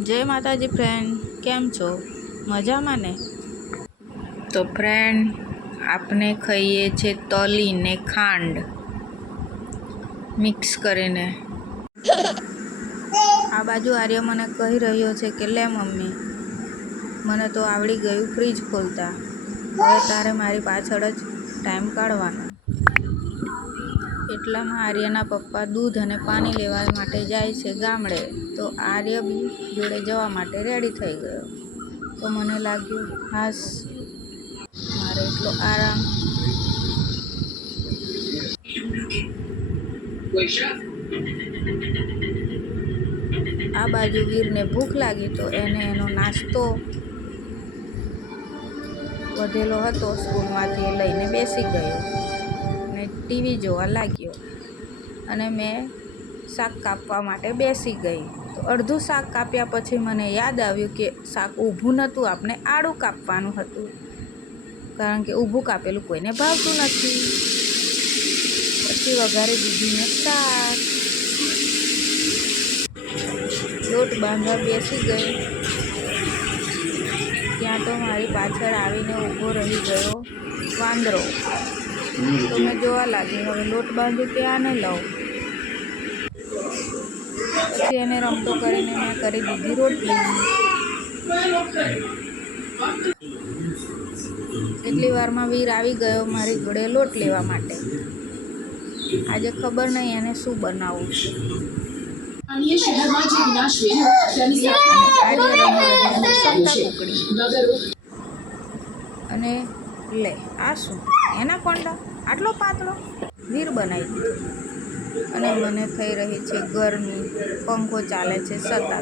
જય માતાજી ફ્રેન્ડ કેમ છો? મજામાં ને? તો ફ્રેન્ડ આપણે ખાઈએ છે તલીને ખાંડ. મિક્સ કરીને. આ બાજુ આર્ય મને કહી રહ્યો છે કે લે મમ્મી. મને તો આવડી ગયું ફ્રીજ ખોલતા. હવે તારે મારી પાછળ જ ટાઈમ કાઢવાનો. એટલામાં આર્યના પપ્પા દૂધ અને પાણી લેવા માટે જાય છે ગામડે, તો આર્ય બી જોડે જવા માટે રેડી થઈ ગયો. તો મને લાગ્યું, હાસ, મારે એટલો આરામ. આ બાજુ વીરને ભૂખ લાગી તો એને એનો નાસ્તો વધેલો હતો સ્કૂલમાંથી લઈને બેસી ગયો. ટીવી જોવા લાગ્યો અને મેં શાક કાપવા માટે બેસી ગઈ. તો અડધું શાક કાપ્યા પછી મને યાદ આવ્યું કે શાક ઊભું નહોતું, આપણે આડું કાપવાનું હતું. કારણ કે ઊભું કાપેલું કોઈને ભાવતું નથી. પછી વઘારે દીધીને શાક. લોટ બાંધવા બેસી ગઈ. ત્યાં તો મારી પાછળ આવીને ઊભો રહી ગયો વાંદરો. તમે જોવા લાગી. હવે લોટ બાંધી ત્યાંને લઉં? પછી એને રમતો કરીને મેં કરી દીધી રોટલી. કેટલી વારમાં વીર આવી ગયો મારી જોડે લોટ લેવા માટે. આજે ખબર નહીં એને શું બનાવવું અને લે, આ શું? એના એનાકોન્ડા આટલો પાતળો? વીર બનાવી દીધો. અને મને થઈ રહી છે ગરમી. પંખો ચાલે છે સતત.